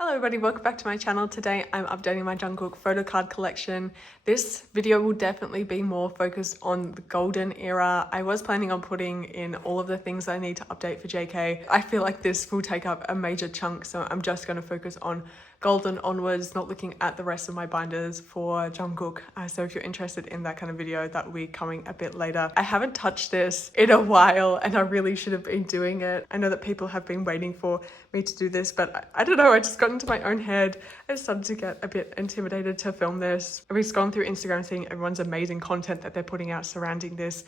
Hello everybody, welcome back to my channel. Today I'm updating my Jungkook photo card collection. This video will definitely be more focused on the golden era. I was planning on putting in all of the things I need to update for JK. I feel like this will take up a major chunk, so I'm just going to focus on golden onwards, not looking at the rest of my binders for Jungkook. So if you're interested in that kind of video, that will be coming a bit later. I haven't touched this in a while and I really should have been doing it. I know that people have been waiting for me to do this, but I don't know, I just got into my own head. I started to get a bit intimidated to film this. I've been scrolling through Instagram seeing everyone's amazing content that they're putting out surrounding this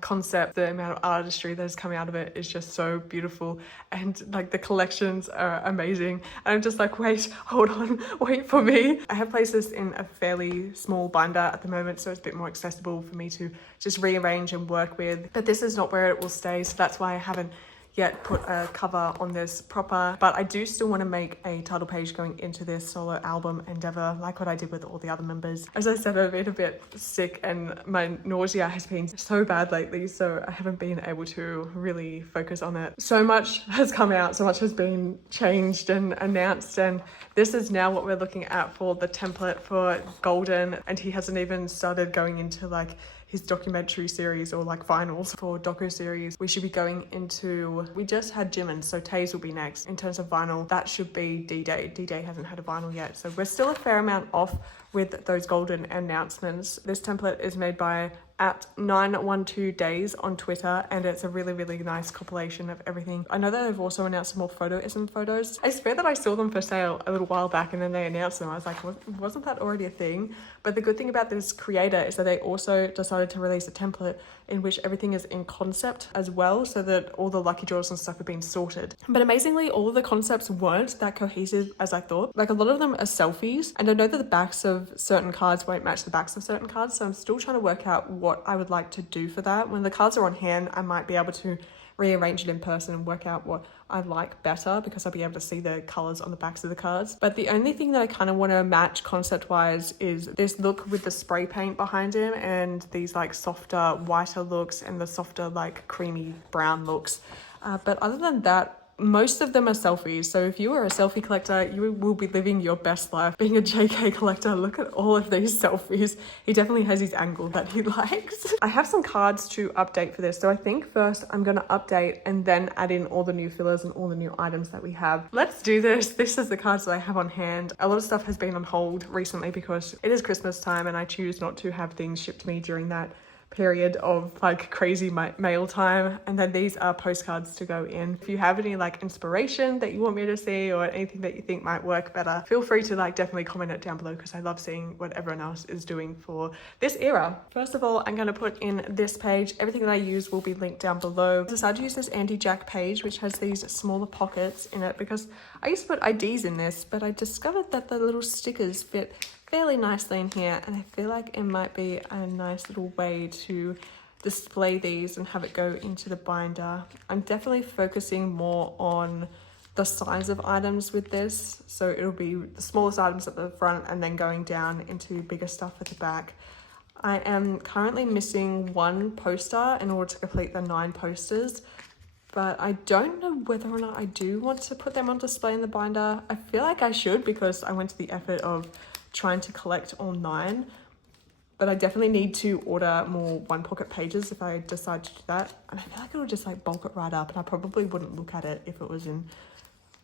concept. The amount of artistry that has come out of it is just so beautiful, and like the collections are amazing, and I'm just like, wait, hold on, wait for me. I have placed this in a fairly small binder at the moment, so it's a bit more accessible for me to just rearrange and work with, but this is not where it will stay, so that's why I haven't yet put a cover on this proper. But I do still want to make a title page going into this solo album endeavor, like what I did with all the other members. As I said, I've been a bit sick and my nausea has been so bad lately, so I haven't been able to really focus on it. So much has come out, so much has been changed and announced, and this is now what we're looking at for the template for Golden. And he hasn't even started going into like his documentary series or like finals for docu series. We should be going into, we just had Jimin, so Taze will be next. In terms of vinyl, that should be D-Day. D-Day hasn't had a vinyl yet, so we're still a fair amount off with those golden announcements. This template is made by at 912 days on Twitter, and it's a really nice compilation of everything. I know that they've also announced some more photoism photos. I swear that I saw them for sale a little while back and then they announced them. I was like, wasn't that already a thing? But the good thing about this creator is that they also decided to release a template in which everything is in concept as well, so that all the lucky draws and stuff have been sorted. But amazingly, all of the concepts weren't that cohesive as I thought. Like, a lot of them are selfies, and I know that the backs of certain cards won't match the backs of certain cards, so I'm still trying to work out what I would like to do for that. When the cards are on hand, I might be able to rearrange it in person and work out what I like better, because I'll be able to see the colors on the backs of the cards. But the only thing that I kind of want to match concept wise is this look with the spray paint behind him and these like softer whiter looks and the softer like creamy brown looks. But other than that, most of them are selfies. So if you are a selfie collector, you will be living your best life. Being a JK collector, look at all of these selfies. He definitely has his angle that he likes. I have some cards to update for this. So I think first I'm going to update and then add in all the new fillers and all the new items that we have. Let's do this. This is the cards that I have on hand. A lot of stuff has been on hold recently because it is Christmas time and I choose not to have things shipped to me during that period of like crazy mail time. And then these are postcards to go in. If you have any like inspiration that you want me to see or anything that you think might work better, feel free to like definitely comment it down below, because I love seeing what everyone else is doing for this era. First of all, I'm going to put in this page. Everything that I use will be linked down below. I decided to use this Andy Jack page, which has these smaller pockets in it, because I used to put IDs in this, but I discovered that the little stickers fit fairly nicely in here, and I feel like it might be a nice little way to display these and have it go into the binder. I'm definitely focusing more on the size of items with this, so it'll be the smallest items at the front and then going down into bigger stuff at the back. I am currently missing one poster in order to complete the 9 posters, but I don't know whether or not I do want to put them on display in the binder. I feel like I should, because I went to the effort of trying to collect all 9, but I definitely need to order more 1 pocket pages if I decide to do that, and I feel like it'll just like bulk it right up and I probably wouldn't look at it if it was in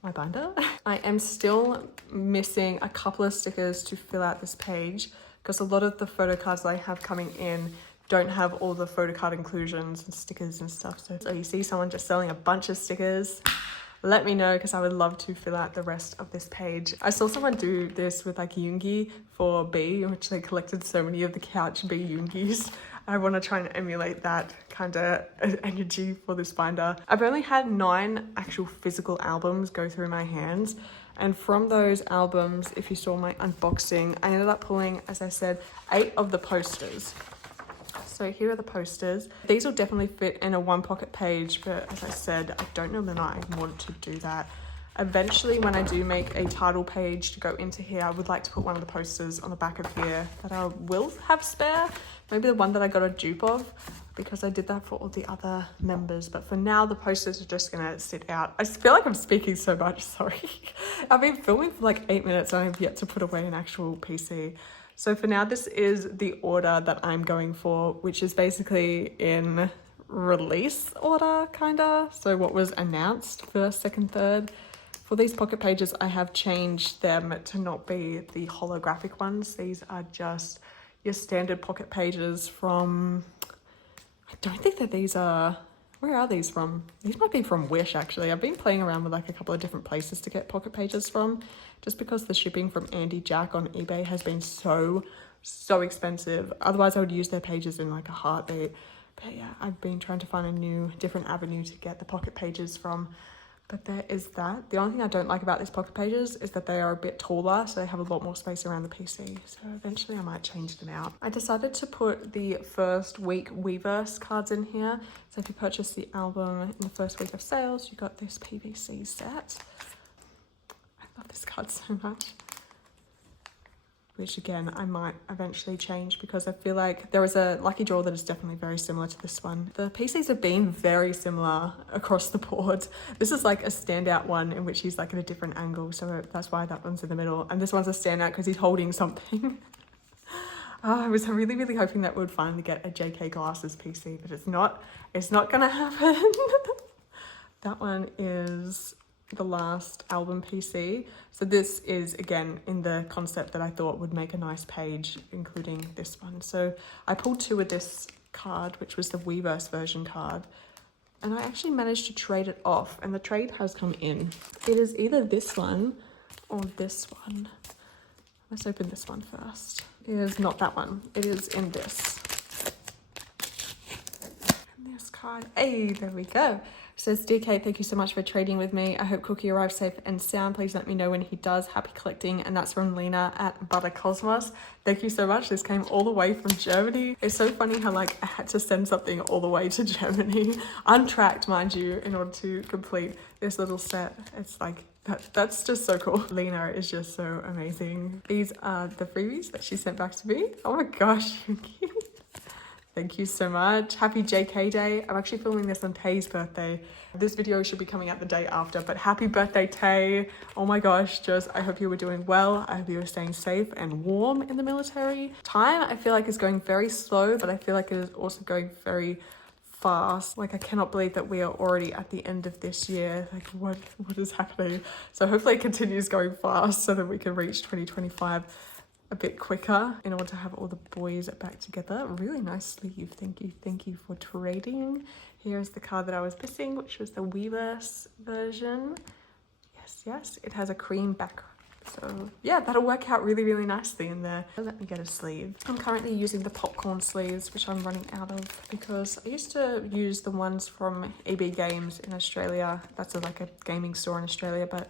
my binder. I am still missing a couple of stickers to fill out this page, because a lot of the photo cards that I have coming in don't have all the photo card inclusions and stickers and stuff. So you see someone just selling a bunch of stickers, let me know, because I would love to fill out the rest of this page. I saw someone do this with like Yoongi for B, which they collected so many of the Couch B Yoongis. I want to try and emulate that kind of energy for this binder. I've only had 9 actual physical albums go through my hands, and from those albums, if you saw my unboxing, I ended up pulling, as I said, 8 of the posters. So here are the posters. These will definitely fit in a 1 pocket page, but as I said, I don't know whether I want to do that. Eventually, when I do make a title page to go into here, I would like to put one of the posters on the back of here that I will have spare. Maybe the one that I got a dupe of. because I did that for all the other members. But for now, the posters are just gonna sit out. I feel like I'm speaking so much, sorry. I've been filming for like 8 minutes and I've yet to put away an actual PC. So for now, this is the order that I'm going for, which is basically in release order, kinda. So what was announced, first, second, third. For these pocket pages, I have changed them to not be the holographic ones. These are just your standard pocket pages from, I don't think that these are, where are these from? These might be from Wish, actually. I've been playing around with like a couple of different places to get pocket pages from, just because the shipping from Andy Jack on eBay has been so expensive. Otherwise, I would use their pages in like a heartbeat. But yeah, I've been trying to find a new, different avenue to get the pocket pages from. But there is that. The only thing I don't like about these pocket pages is that they are a bit taller, so they have a lot more space around the PC. So eventually I might change them out. I decided to put the first week Weverse cards in here. So if you purchase the album in the first week of sales, you got this PVC set. I love this card so much. Which again, I might eventually change because I feel like there is a lucky draw that is definitely very similar to this one. The PCs have been very similar across the board. This is like a standout one in which he's like at a different angle, so that's why that one's in the middle. And this one's a standout because he's holding something. I was really hoping that we would finally get a JK Glasses PC, but it's not gonna happen. That one is the last album PC. So this is again in the concept that I thought would make a nice page, including this one. So I pulled two of this card, which was the Weverse version card, and I actually managed to trade it off, and the trade has come in. It is either this one or this one. Let's open this one first. It is not that one. It is in this. And this card. Hey, there we go. Says, Dear Kate, thank you so much for trading with me. I hope Cookie arrives safe and sound. Please let me know when he does. Happy collecting. And that's from Lena at Butter Cosmos. Thank you so much. This came all the way from Germany. It's so funny how like I had to send something all the way to Germany, untracked, mind you, in order to complete this little set. It's like, that's just so cool. Lena is just so amazing. These are the freebies that she sent back to me. Oh my gosh, you're cute. Thank you so much. Happy JK Day. I'm actually filming this on Tay's birthday. This video should be coming out the day after, but happy birthday, Tay. Oh my gosh, just I hope you were doing well. I hope you were staying safe and warm in the military. Time, I feel like, is going very slow, but I feel like it is also going very fast. Like, I cannot believe that we are already at the end of this year. Like, what is happening? So hopefully it continues going fast so that we can reach 2025 a bit quicker in order to have all the boys back together. Really nice sleeve. Thank you for trading. Here's the card that I was missing, which was the Weverse version. Yes, it has a cream background. So yeah, that'll work out really nicely in there. Let me get a sleeve. I'm currently using the popcorn sleeves, which I'm running out of because I used to use the ones from EB Games in Australia. That's like a gaming store in Australia, but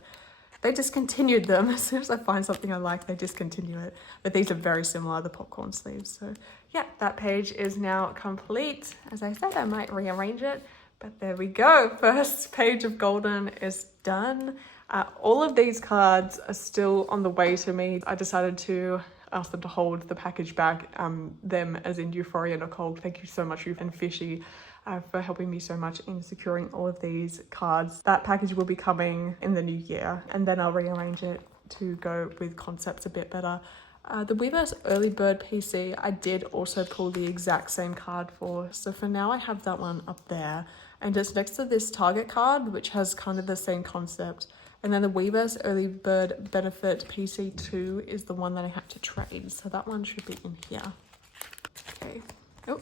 they discontinued them. As soon as I find something I like, they discontinue it. But these are very similar, the popcorn sleeves. So yeah, that page is now complete. As I said, I might rearrange it, but there we go. First page of Golden is done. All of these cards are still on the way to me. I decided to ask them to hold the package back, them as in Euphoria Nicole. Thank you so much, and Fishy, for helping me so much in securing all of these cards. That package will be coming in the new year, and then I'll rearrange it to go with concepts a bit better. The Weverse Early Bird PC, I did also pull the exact same card for. So for now, I have that one up there, and it's next to this Target card, which has kind of the same concept. And then the Weverse Early Bird Benefit PC2 is the one that I had to trade. So that one should be in here. Okay. Oh.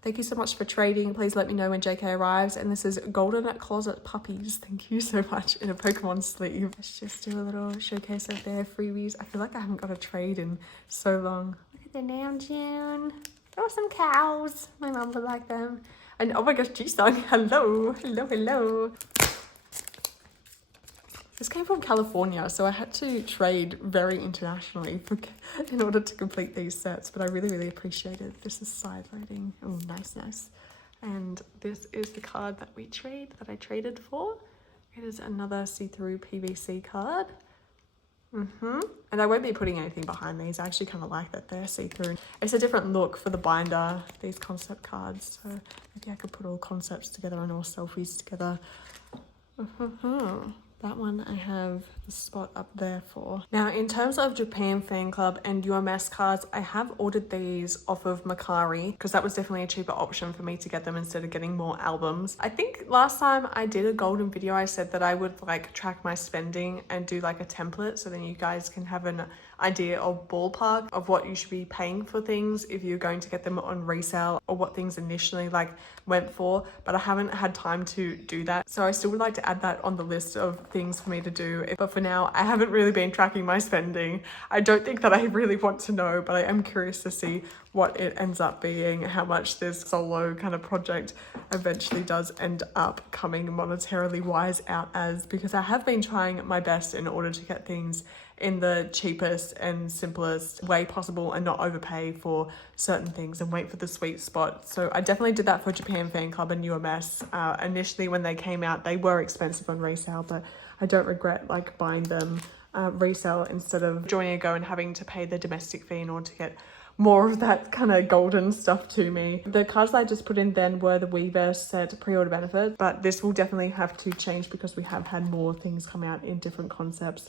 Thank you so much for trading. Please let me know when JK arrives. And this is Golden Closet Puppies. Thank you so much, in a Pokemon sleeve. Let's just do a little showcase of their freebies. I feel like I haven't got a trade in so long. Look at the name, June. There are some cows. My mum would like them. And oh my gosh, G-Sung. Hello. This came from California, so I had to trade very internationally in order to complete these sets, but I really appreciate it. This is side loading. Oh, nice. And this is the card that I traded for. It is another see-through PVC card. And I won't be putting anything behind these. I actually kind of like that they're see-through. It's a different look for the binder, these concept cards. So maybe I could put all concepts together and all selfies together. That one I have the spot up there for. Now, in terms of Japan Fan Club and UMS cards, I have ordered these off of Mercari because that was definitely a cheaper option for me to get them instead of getting more albums. I think last time I did a golden video, I said that I would like track my spending and do like a template so then you guys can have an idea of ballpark of what you should be paying for things if you're going to get them on resale or what things initially like went for, but I haven't had time to do that. So I still would like to add that on the list of things for me to do. But for now, I haven't really been tracking my spending. I don't think that I really want to know, but I am curious to see what it ends up being, how much this solo kind of project eventually does end up coming monetarily wise out as, because I have been trying my best in order to get things in the cheapest and simplest way possible and not overpay for certain things and wait for the sweet spot. So I definitely did that for Japan Fan Club and UMS. Initially when they came out, they were expensive on resale, but I don't regret like buying them resale instead of joining a go and having to pay the domestic fee in order to get more of that kind of golden stuff to me. The cards that I just put in then were the Weverse set pre-order benefit, but this will definitely have to change because we have had more things come out in different concepts.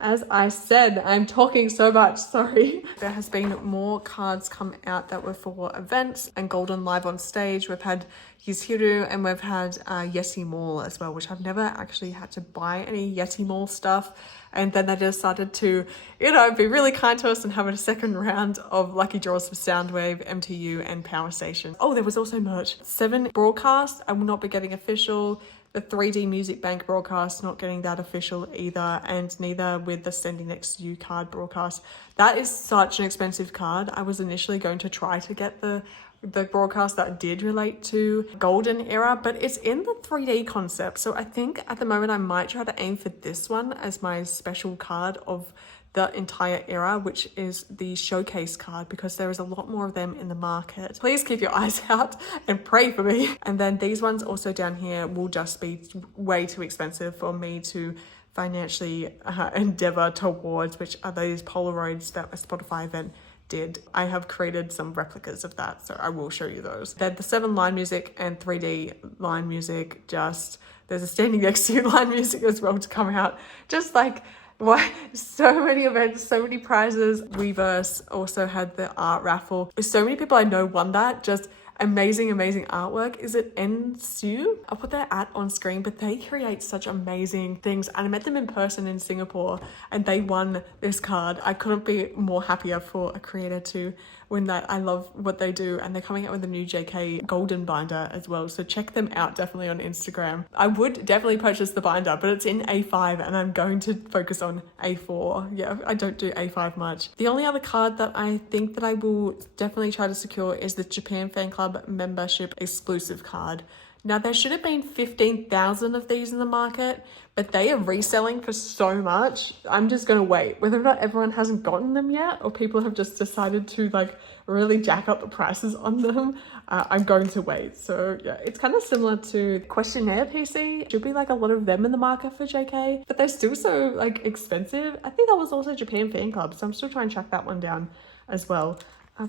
As I said, I'm talking so much, sorry. There has been more cards come out that were for events and Golden live on stage. We've had Yuzhiru and we've had Yeti Mall as well, which I've never actually had to buy any Yeti Mall stuff. And then they decided to, you know, be really kind to us and have a second round of lucky draws for Soundwave, MTU and Power Station. Oh, there was also merch. 7 broadcasts, I will not be getting official. The 3D Music Bank broadcast, not getting that official either, and neither with the Standing Next to You card broadcast. That is such an expensive card. I was initially going to try to get the broadcast that did relate to Golden era, but it's in the 3D concept. So I think at the moment I might try to aim for this one as my special card of the entire era, which is the showcase card, because there is a lot more of them in the market. Please keep your eyes out and pray for me. And then these ones also down here will just be way too expensive for me to financially endeavor towards, which are those Polaroids that a Spotify event did. I have created some replicas of that, so I will show you those. They're the 7 line music and 3D line music. Just there's a Standing Next to You line music as well to come out. Just like, why? So many events, so many prizes. Weverse also had the art raffle. So many people I know won that. Just amazing artwork. Is it NSU? I'll put their on screen, but they create such amazing things. And I met them in person in Singapore and they won this card. I couldn't be more happier for a creator to win that. I love what they do, and they're coming out with a new JK Golden binder as well, so check them out definitely on Instagram. I would definitely purchase the binder, but it's in A5 and I'm going to focus on A4. Yeah, I don't do A5 much. The only other card that I think that I will definitely try to secure is the Japan Fan Club membership exclusive card. Now, there should have been 15,000 of these in the market, but they are reselling for so much. I'm just going to wait. Whether or not everyone hasn't gotten them yet, or people have just decided to like really jack up the prices on them, I'm going to wait. So yeah, it's kind of similar to Questionnaire PC. Should be like a lot of them in the market for JK, but they're still so like expensive. I think that was also Japan Fan Club, so I'm still trying to track that one down as well.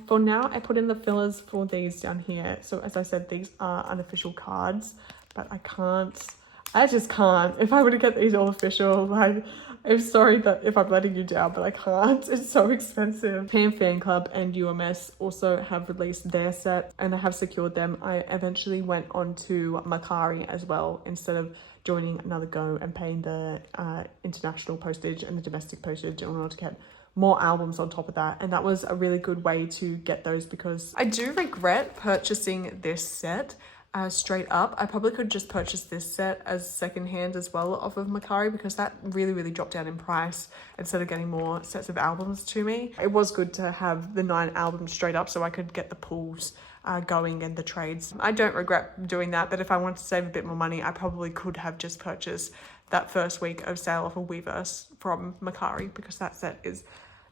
For now, I put in the fillers for these down here. So as I said, these are unofficial cards, but I just can't. If I were to get these all official, like, I'm sorry that if I'm letting you down, but I can't. It's so expensive. Japan Fan Club and UMS also have released their set and I have secured them. I eventually went on to Mercari as well, instead of joining another go and paying the international postage and the domestic postage in order to get more albums on top of that. And that was a really good way to get those, because I do regret purchasing this set straight up. I probably could just purchase this set as secondhand as well off of Mercari, because that really dropped down in price instead of getting more sets of albums to me. It was good to have the 9 albums straight up so I could get the pools going and the trades. I don't regret doing that, but if I wanted to save a bit more money, I probably could have just purchased that first week of sale off of Weverse from Mercari, because that set is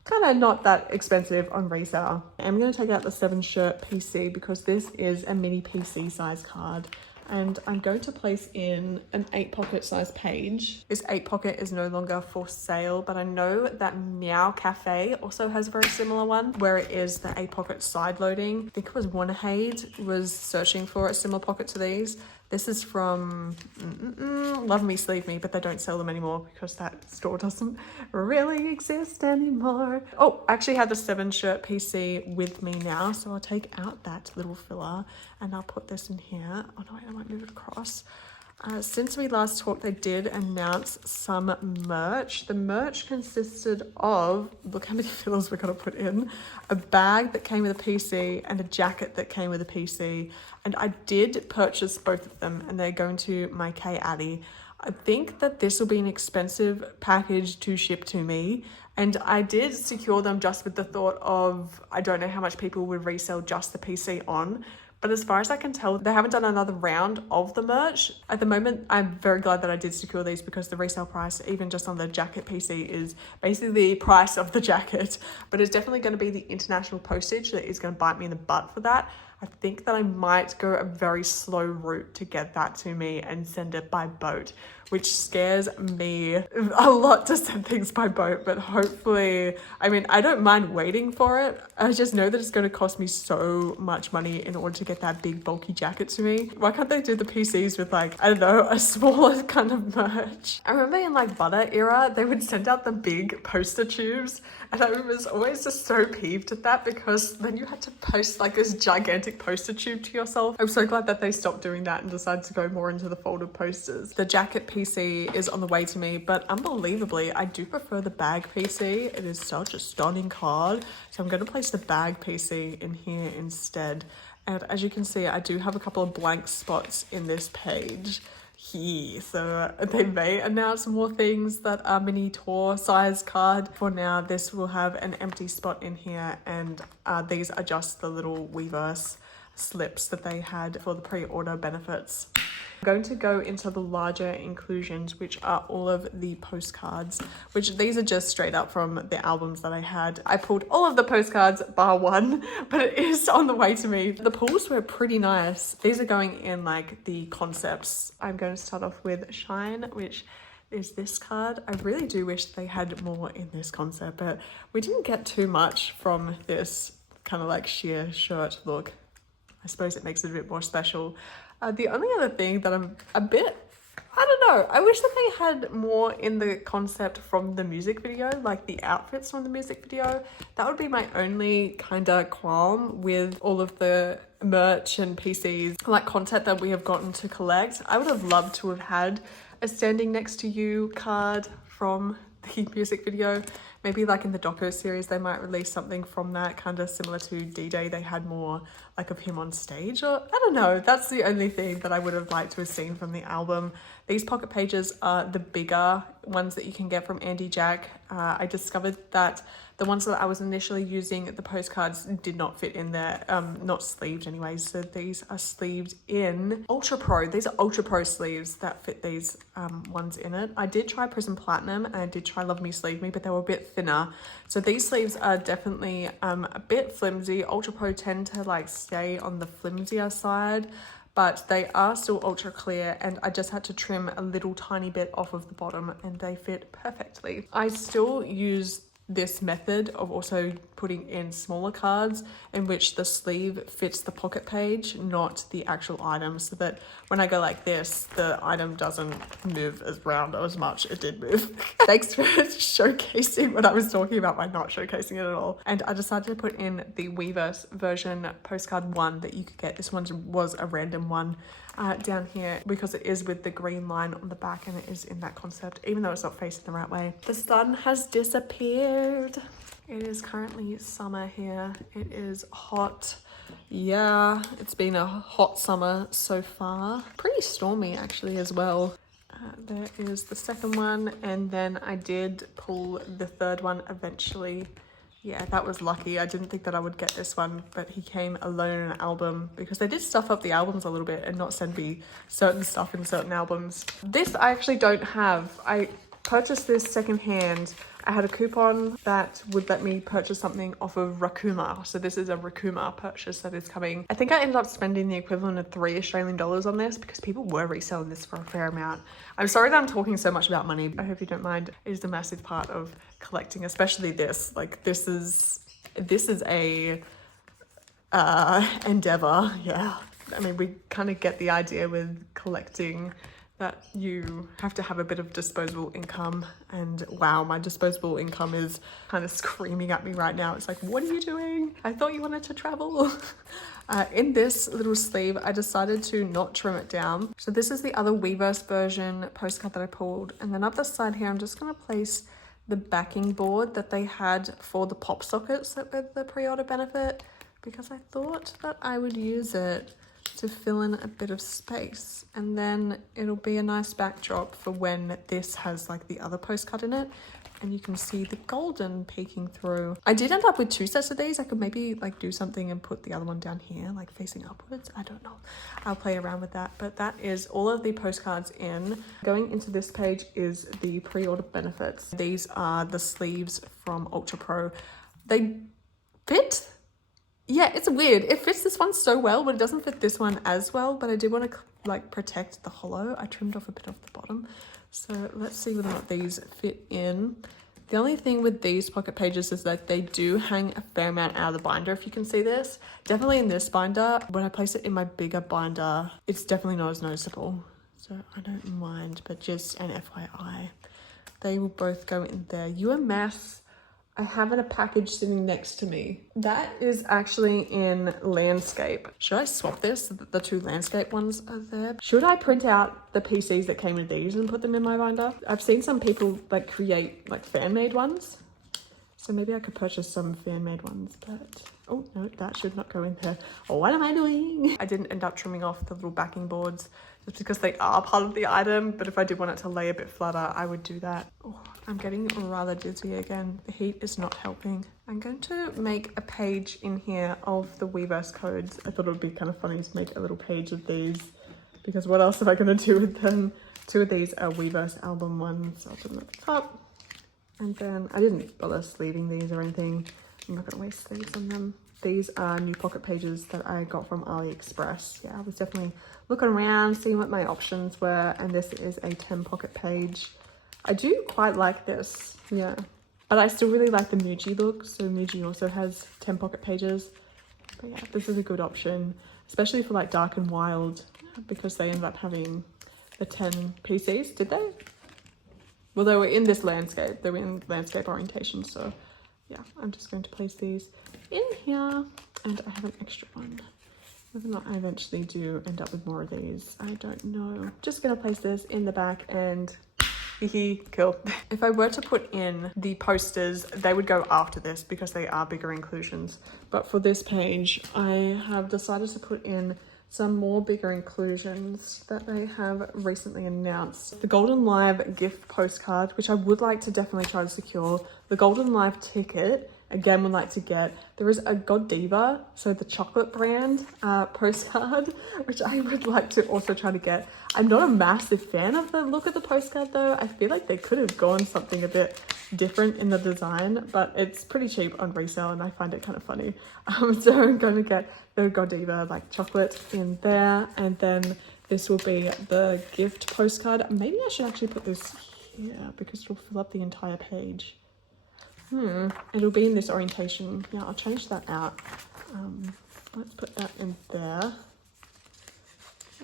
kind of not that expensive on resale. I'm going to take out the 7 shirt PC because this is a mini PC size card. and I'm going to place in an 8 pocket size page. This 8 pocket is no longer for sale, but I know that Meow Cafe also has a very similar one where it is the 8 pocket side loading. I think it was Wanahade was searching for a similar pocket to these. This is from Love Me Sleeve Me, but they don't sell them anymore because that store doesn't really exist anymore. Oh, I actually have the 7 shirt PC with me now, so I'll take out that little filler and I'll put this in here. Oh no, wait, I might move it across. Since we last talked, they did announce some merch. The merch consisted of, look how many fillers we're going to put in, a bag that came with a PC and a jacket that came with a PC. And I did purchase both of them and they're going to my K Addy. I think that this will be an expensive package to ship to me. And I did secure them just with the thought of, I don't know how much people would resell just the PC on. But as far as I can tell, they haven't done another round of the merch. At the moment, I'm very glad that I did secure these because the resale price, even just on the jacket PC, is basically the price of the jacket. But it's definitely going to be the international postage that is going to bite me in the butt for that. I think that I might go a very slow route to get that to me and send it by boat, which scares me a lot to send things by boat, but hopefully, I mean, I don't mind waiting for it. I just know that it's going to cost me so much money in order to get that big bulky jacket to me. Why can't they do the PCs with like, I don't know, a smaller kind of merch? I remember in like Butter era, they would send out the big poster tubes and I was always just so peeved at that because then you had to post like this gigantic poster tube to yourself. I'm so glad that they stopped doing that and decided to go more into the folded posters. The jacket PC is on the way to me, but unbelievably, I do prefer the bag PC. It is such a stunning card. So I'm going to place the bag PC in here instead. And as you can see, I do have a couple of blank spots in this page here. So they may announce more things that are mini tour size card. For now, this will have an empty spot in here. And these are just the little Weverse slips that they had for the pre-order benefits. I'm going to go into the larger inclusions, which are all of the postcards, which these are just straight up from the albums that I had. I pulled all of the postcards bar one, but it is on the way to me. The pulls were pretty nice. These are going in like the concepts. I'm going to start off with Shine, which is this card. I really do wish they had more in this concept, but we didn't get too much from this kind of like sheer shirt look. I suppose it makes it a bit more special. The only other thing that I'm a bit, I don't know, I wish that they had more in the concept from the music video, like the outfits from the music video. That would be my only kind of qualm with all of the merch and PCs, like content that we have gotten to collect. I would have loved to have had a Standing Next to You card from the music video. Maybe like in the doco series, they might release something from that, kind of similar to D-Day. They had more like of him on stage, or I don't know. That's the only thing that I would have liked to have seen from the album. These pocket pages are the bigger ones that you can get from Andy Jack. I discovered that the ones that I was initially using, the postcards did not fit in there, not sleeved anyways. So these are sleeved in Ultra Pro. These are Ultra Pro sleeves that fit these ones in it. I did try Prism Platinum and I did try Love Me Sleeve Me, but they were a bit thinner. So these sleeves are definitely a bit flimsy. Ultra Pro tend to like stay on the flimsier side, but they are still ultra clear, and I just had to trim a little tiny bit off of the bottom and they fit perfectly. I still use this method of also putting in smaller cards in which the sleeve fits the pocket page, not the actual item, so that when I go like this, the item doesn't move as round as much. It did move. Thanks for showcasing what I was talking about by not showcasing it at all. And I decided to put in the Weverse version postcard 1 that you could get. This one was a random one. Down here, because it is with the green line on the back and it is in that concept, even though it's not facing the right way. The sun has disappeared. It is currently summer here. It is hot. Yeah, it's been a hot summer so far. Pretty stormy actually as well. There is the second one, and then I did pull the third one eventually. Yeah, that was lucky. I didn't think that I would get this one, but he came alone in an album because they did stuff up the albums a little bit and not send me certain stuff in certain albums. This I actually don't have. I purchased this secondhand. I had a coupon that would let me purchase something off of Rakuma. So this is a Rakuma purchase that is coming. I think I ended up spending the equivalent of $3 Australian on this because people were reselling this for a fair amount. I'm sorry that I'm talking so much about money. I hope you don't mind. It is a massive part of collecting, especially this. Like this is a endeavor. Yeah. I mean, we kind of get the idea with collecting that you have to have a bit of disposable income, and wow, my disposable income is kind of screaming at me right now. It's like, what are you doing? I thought you wanted to travel. In this little sleeve, I decided to not trim it down. So this is the other Weverse version postcard that I pulled. And then up the side here, I'm just gonna place the backing board that they had for the pop sockets that were the pre-order benefit, because I thought that I would use it to fill in a bit of space, and then it'll be a nice backdrop for when this has like the other postcard in it and you can see the golden peeking through. I did end up with 2 sets of these. I could maybe like do something and put the other one down here, like facing upwards. I don't know. I'll play around with that. But that is all of the postcards in. Going into this page is the pre-order benefits. These are the sleeves from Ultra Pro. They fit. Yeah, it's weird. It fits this one so well, but it doesn't fit this one as well. But I did want to like protect the hollow. I trimmed off a bit off the bottom. So let's see whether or not these fit in. The only thing with these pocket pages is that they do hang a fair amount out of the binder, if you can see this. Definitely in this binder. When I place it in my bigger binder, it's definitely not as noticeable. So I don't mind, but just an FYI. They will both go in there. UMS. I have in a package sitting next to me. That is actually in landscape. Should I swap this? The 2 landscape ones are there. Should I print out the PCs that came with these and put them in my binder? I've seen some people like create like fan-made ones. So maybe I could purchase some fan-made ones, but oh no, that should not go in there. Oh, what am I doing? I didn't end up trimming off the little backing boards just because they are part of the item, but if I did want it to lay a bit flatter, I would do that. Oh, I'm getting rather dizzy again. The heat is not helping. I'm going to make a page in here of the Weverse codes. I thought it would be kind of funny to make a little page of these, because what else am I going to do with them? 2 of these are Weverse album ones. So I'll put them at the top. And then I didn't bother sleeving these or anything. I'm not going to waste sleeves on them. These are new pocket pages that I got from AliExpress. Yeah, I was definitely looking around, seeing what my options were. And this is a 10 pocket page. I do quite like this, yeah. But I still really like the Muji look. So Muji also has 10 pocket pages. But yeah, this is a good option, especially for like dark and wild, because they ended up having the 10 PCs, did they? Well, they were in this landscape. They were in landscape orientation. So yeah, I'm just going to place these in here. And I have an extra one. Whether or not I eventually do end up with more of these, I don't know. Just going to place this in the back and cool. If I were to put in the posters, they would go after this because they are bigger inclusions. But for this page, I have decided to put in some more bigger inclusions that they have recently announced. The Golden Live gift postcard, which I would like to definitely try to secure. The Golden Live ticket, again, would like to get. There is a Godiva, so the chocolate brand postcard, which I would like to also try to get. I'm not a massive fan of the look of the postcard though. I feel like they could have gone something a bit different in the design, but it's pretty cheap on resale and I find it kind of funny. So I'm going to get the Godiva like chocolate in there, and then this will be the gift postcard. Maybe I should actually put this here because it'll fill up the entire page. It'll be in this orientation. Yeah, I'll change that out. Let's put that in there.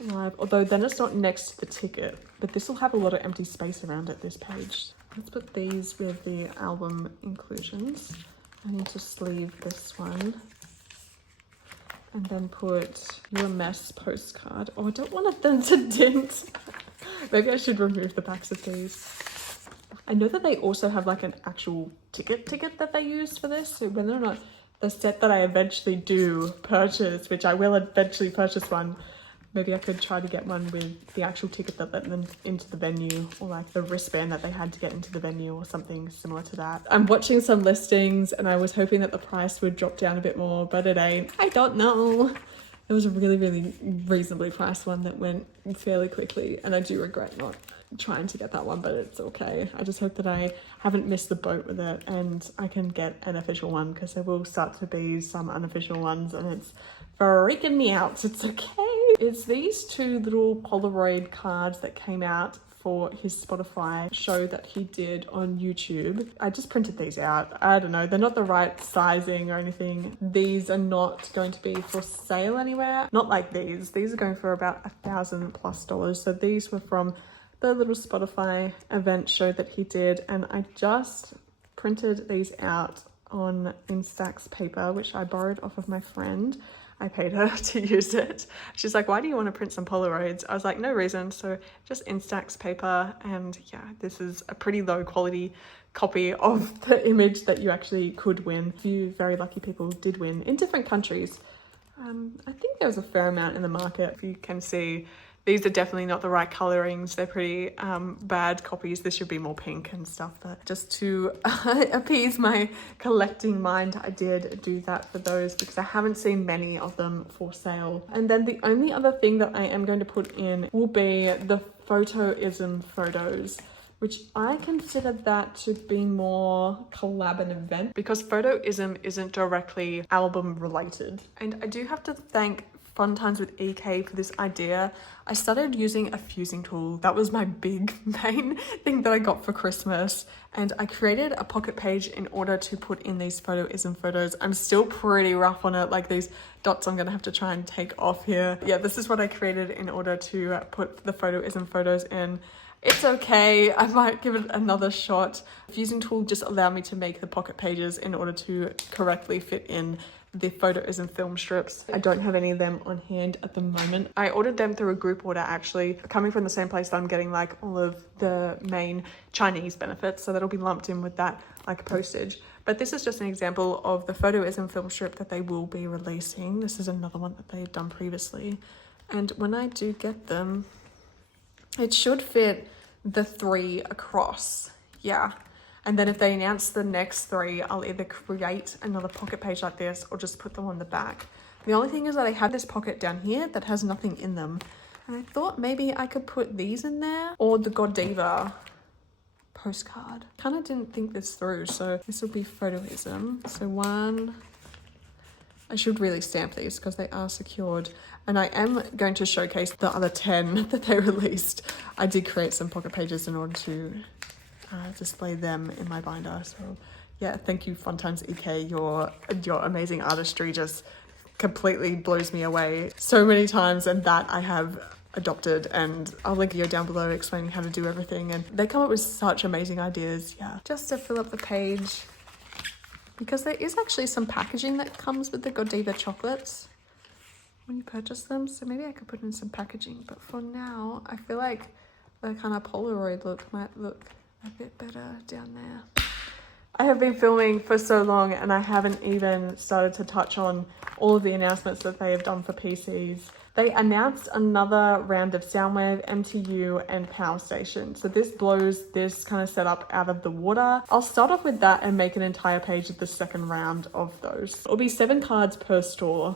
Live, although then it's not next to the ticket, but this will have a lot of empty space around it, this page. Let's put these with the album inclusions. I need to sleeve this one. And then put UMS postcard. Oh, I don't want them to dent. Maybe I should remove the backs of these. I know that they also have like an actual ticket that they use for this. So whether or not the set that I eventually do purchase, which I will eventually purchase one, maybe I could try to get one with the actual ticket that let them into the venue, or like the wristband that they had to get into the venue or something similar to that. I'm watching some listings and I was hoping that the price would drop down a bit more, but it ain't. I don't know. There was a really, really reasonably priced one that went fairly quickly and I do regret not trying to get that one, but it's okay. I just hope that I haven't missed the boat with it and I can get an official one, because there will start to be some unofficial ones and it's freaking me out. It's okay. It's these two little Polaroid cards that came out for his Spotify show that he did on YouTube. I just printed these out. I don't know, they're not the right sizing or anything. These are not going to be for sale anywhere. Not like these. These are going for about $1,000+. So these were from the little Spotify event show that he did, and I just printed these out on Instax paper, which I borrowed off of my friend. I paid her to use it. She's like, why do you want to print some Polaroids? I was like, no reason. So just Instax paper. And yeah, this is a pretty low quality copy of the image that you actually could win. A few very lucky people did win in different countries. I think there was a fair amount in the market. If you can see, these are definitely not the right colorings. They're pretty bad copies. This should be more pink and stuff, but just to appease my collecting mind, I did do that for those because I haven't seen many of them for sale. And then the only other thing that I am going to put in will be the photoism photos, which I consider that to be more collab and event, because photoism isn't directly album related. And I do have to thank Fun Times with EK for this idea. I started using a fusing tool. That was my big main thing that I got for Christmas. And I created a pocket page in order to put in these photoism photos. I'm still pretty rough on it. Like these dots I'm gonna have to try and take off here. Yeah, this is what I created in order to put the photoism photos in. It's okay, I might give it another shot. Fusing tool just allowed me to make the pocket pages in order to correctly fit in the photoism film strips. I don't have any of them on hand at the moment. I ordered them through a group order, actually, coming from the same place that I'm getting like all of the main Chinese benefits, so that'll be lumped in with that like postage. But this is just an example of the photoism film strip that they will be releasing. This is another one that they've done previously. And when I do get them, it should fit the 3 across, yeah. And then if they announce the next 3, I'll either create another pocket page like this or just put them on the back. The only thing is that I have this pocket down here that has nothing in them. And I thought maybe I could put these in there or the Godiva postcard. Kind of didn't think this through, so this will be photoism. So 1, I should really stamp these because they are secured. And I am going to showcase the other 10 that they released. I did create some pocket pages in order to display them in my binder. So yeah, thank you Fun Times EK. Your amazing artistry just completely blows me away so many times, and that I have adopted, and I'll link a video down below explaining how to do everything. And they come up with such amazing ideas. Yeah, just to fill up the page, because there is actually some packaging that comes with the Godiva chocolates when you purchase them, so maybe I could put in some packaging. But for now, I feel like the kind of Polaroid look might look a bit better down there. I have been filming for so long and I haven't even started to touch on all of the announcements that they have done for PCs. They announced another round of Soundwave, MTU, and Power Station. So this blows this kind of setup out of the water. I'll start off with that and make an entire page of the second round of those. It'll be 7 cards per store.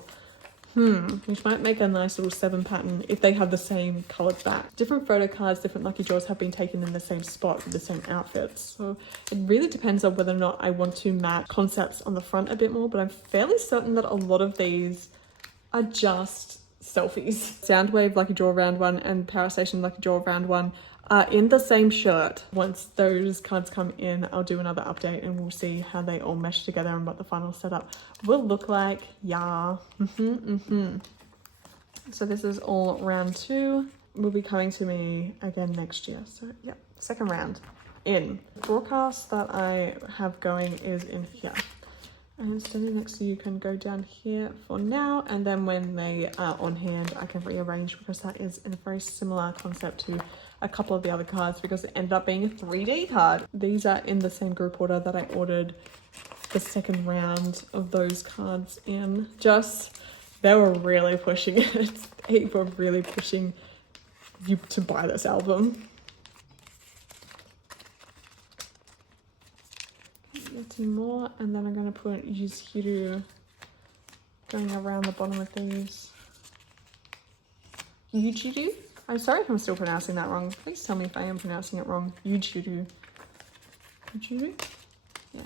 Which might make a nice little 7 pattern if they have the same colored back. Different photo cards, different lucky draws have been taken in the same spot with the same outfits. So it really depends on whether or not I want to match concepts on the front a bit more, but I'm fairly certain that a lot of these are just selfies. Soundwave Lucky Draw Round 1 and Power Station Lucky Draw Round 1 are in the same shirt. Once those cards come in, I'll do another update and we'll see how they all mesh together and what the final setup will look like. Yeah. So this is all round 2. Will be coming to me again next year. So yeah, second round in. The broadcast that I have going is in here. And standing next to you can go down here for now, and then when they are on hand I can rearrange, because that is in a very similar concept to a couple of the other cards, because it ended up being a 3D card. These are in the same group order that I ordered the second round of those cards in. Just, they were really pushing it. They were really pushing you to buy this album. Two more, and then I'm going to use Hiru going around the bottom of these. Yujiru? I'm sorry if I'm still pronouncing that wrong. Please tell me if I am pronouncing it wrong. Yuchuru. Yeah,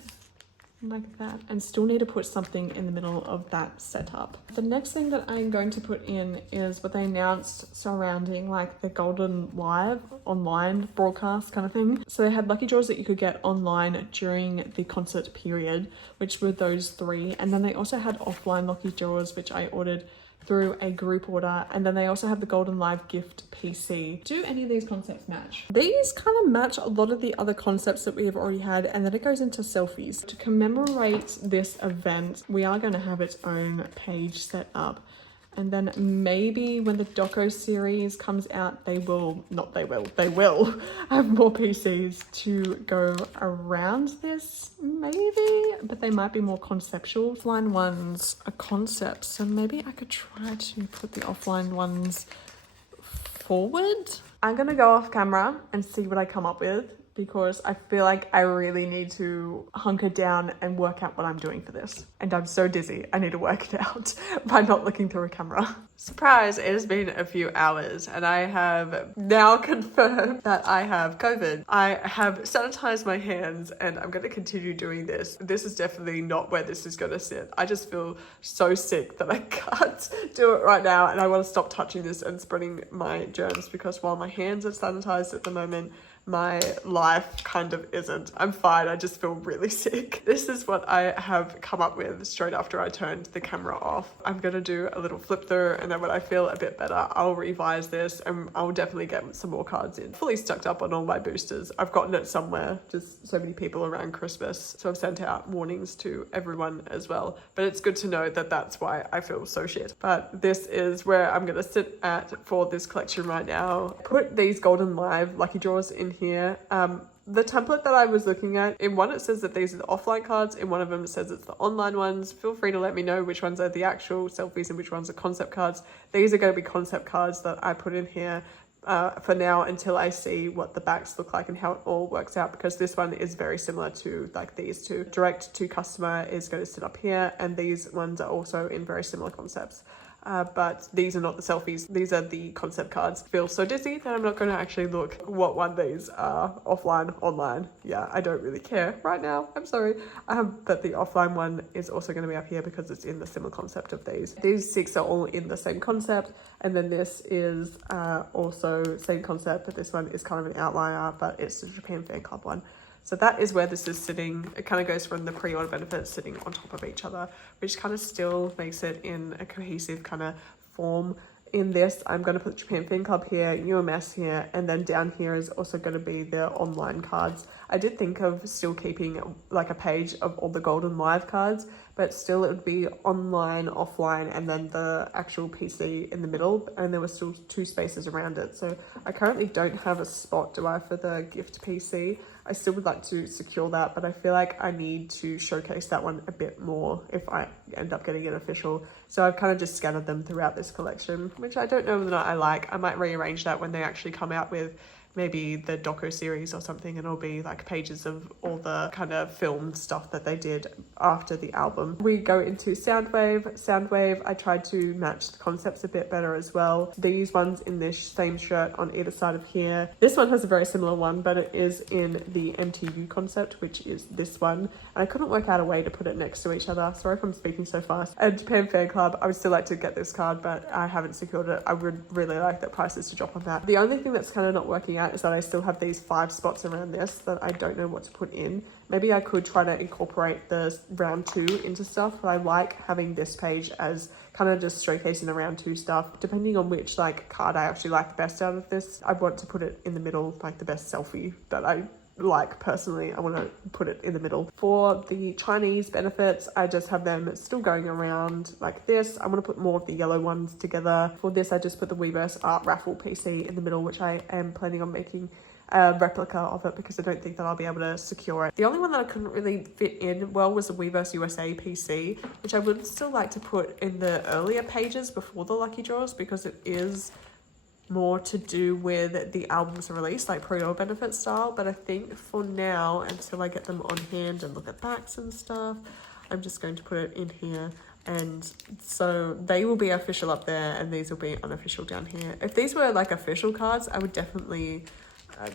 like that. And still need to put something in the middle of that setup. The next thing that I'm going to put in is what they announced surrounding like the Golden Live online broadcast kind of thing. So they had lucky draws that you could get online during the concert period, which were those 3. And then they also had offline lucky draws, which I ordered through a group order. And then they also have the Golden Live gift PC. Do any of these concepts match? These kind of match a lot of the other concepts that we have already had, and then it goes into selfies. To commemorate this event, we are going to have its own page set up. And then maybe when the doco series comes out, they will have more PCs to go around this, maybe, but they might be more conceptual. Offline ones are concepts, so maybe I could try to put the offline ones forward. I'm gonna go off camera and see what I come up with, because I feel like I really need to hunker down and work out what I'm doing for this. And I'm so dizzy, I need to work it out by not looking through a camera. Surprise, it has been a few hours and I have now confirmed that I have COVID. I have sanitized my hands and I'm gonna continue doing this. This is definitely not where this is gonna sit. I just feel so sick that I can't do it right now, and I wanna stop touching this and spreading my germs, because while my hands are sanitized at the moment, my life kind of isn't. I'm fine, I just feel really sick. This is what I have come up with straight after I turned the camera off. I'm gonna do a little flip through, and then when I feel a bit better, I'll revise this and I'll definitely get some more cards in. Fully stocked up on all my boosters. I've gotten it somewhere, just so many people around Christmas. So I've sent out warnings to everyone as well. But it's good to know that that's why I feel so shit. But this is where I'm gonna sit at for this collection right now. Put these Golden Live lucky draws in here. The template that I was looking at, in one it says that these are the offline cards, in one of them it says it's the online ones. Feel free to let me know which ones are the actual selfies and which ones are concept cards. These are going to be concept cards that I put in here for now, until I see what the backs look like and how it all works out, because this one is very similar to like these two. Direct to customer is going to sit up here, and these ones are also in very similar concepts. But these are not the selfies, these are the concept cards. Feel so dizzy that I'm not going to actually look what one these are, offline, online. Yeah, I don't really care right now, I'm sorry. But the offline one is also going to be up here because it's in the similar concept of these. These 6 are all in the same concept, and then this is also same concept, but this one is kind of an outlier, but it's the Japan Fan Club one. So that is where this is sitting. It kind of goes from the pre-order benefits sitting on top of each other, which kind of still makes it in a cohesive kind of form. In this, I'm going to put Japan Fan Club here, UMS here, and then down here is also going to be the online cards. I did think of still keeping like a page of all the Golden Live cards, but still it would be online, offline, and then the actual PC in the middle, and there were still 2 spaces around it. So I currently don't have a spot, do I, for the gift PC. I still would like to secure that, but I feel like I need to showcase that one a bit more if I end up getting it official. So I've kind of just scattered them throughout this collection, which I don't know whether or not I like. I might rearrange that when they actually come out with maybe the doco series or something, and it'll be like pages of all the kind of film stuff that they did after the album. We go into Soundwave. Soundwave, I tried to match the concepts a bit better as well. These ones in this same shirt on either side of here. This one has a very similar one, but it is in the MTU concept, which is this one. And I couldn't work out a way to put it next to each other. Sorry if I'm speaking so fast. And Japan Fan Club, I would still like to get this card, but I haven't secured it. I would really like that prices to drop on that. The only thing that's kind of not working out is that I still have these 5 spots around this that I don't know what to put in. Maybe I could try to incorporate the round 2 into stuff, but I like having this page as kind of just showcasing the round 2 stuff. Depending on which like card I actually like the best out of this, I want to put it in the middle, like the best selfie that I like personally. I want to put it in the middle. For the Chinese benefits, I just have them still going around like this. I'm going to put more of the yellow ones together. For this, I just put the Weverse Art Raffle PC in the middle, which I am planning on making a replica of it because I don't think that I'll be able to secure it. The only one that I couldn't really fit in well was the Weverse USA PC, which I would still like to put in the earlier pages before the lucky draws, because it is more to do with the album's release, like pre-order benefit style. But I think for now, until I get them on hand and look at backs and stuff, I'm just going to put it in here And so they will be official up there and these will be unofficial down here. If these were like official cards, I would definitely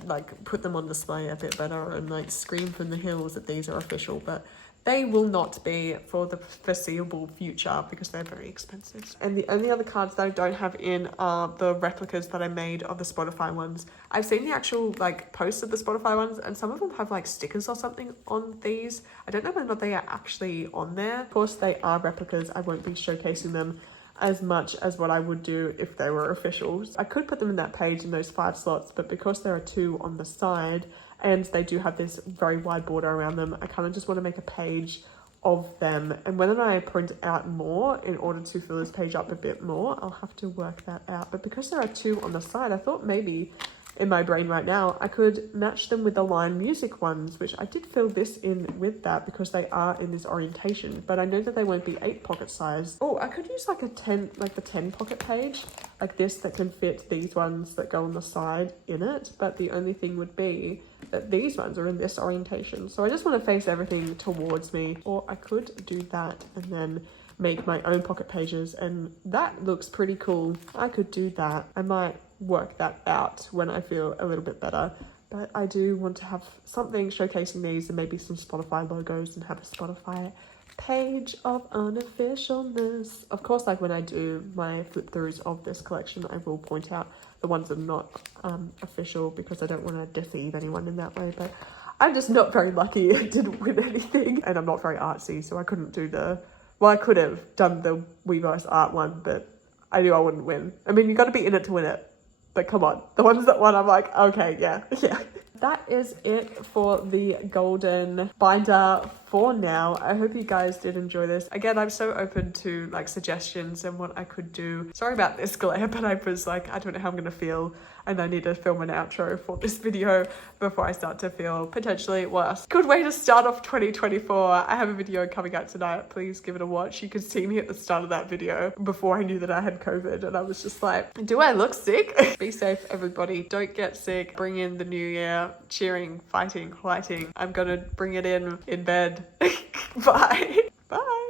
like put them on display a bit better and like scream from the hills that these are official, but they will not be for the foreseeable future because they're very expensive. And the only other cards that I don't have in are the replicas that I made of the Spotify ones. I've seen the actual like posts of the Spotify ones and some of them have like stickers or something on these. I don't know whether or not they are actually on there. Of course they are replicas. I won't be showcasing them as much as what I would do if they were officials. I could put them in that page in those 5 slots, but because there are 2 on the side and they do have this very wide border around them, I kind of just want to make a page of them. And whether I print out more in order to fill this page up a bit more, I'll have to work that out. But because there are 2 on the side, I thought maybe in my brain right now, I could match them with the line music ones, which I did fill this in with that because they are in this orientation, but I know that they won't be 8 pocket size. Oh, I could use like a 10, like the 10 pocket page, like this that can fit these ones that go on the side in it. But the only thing would be that these ones are in this orientation. So I just want to face everything towards me, or I could do that and then make my own pocket pages, and that looks pretty cool. I could do that. I might work that out when I feel a little bit better, but I do want to have something showcasing these and maybe some Spotify logos and have a Spotify page of unofficialness. Of course, like when I do my flip throughs of this collection, I will point out the ones that are not official because I don't want to deceive anyone in that way. But I'm just not very lucky. I didn't win anything and I'm not very artsy, so I couldn't do the, well, I could have done the Weverse art one, but I knew I wouldn't win. I mean, you got to be in it to win it. But come on, the ones that won, I'm like, okay, yeah. That is it for the golden binder for now. I hope you guys did enjoy this. Again, I'm so open to like suggestions and what I could do. Sorry about this glare, but I was like, I don't know how I'm gonna feel and I need to film an outro for this video before I start to feel potentially worse. Good way to start off 2024. I have a video coming out tonight. Please give it a watch. You could see me at the start of that video before I knew that I had COVID and I was just like, do I look sick? Be safe, everybody. Don't get sick. Bring in the new year. Cheering, fighting, lighting. I'm gonna bring it in bed. Bye. Bye.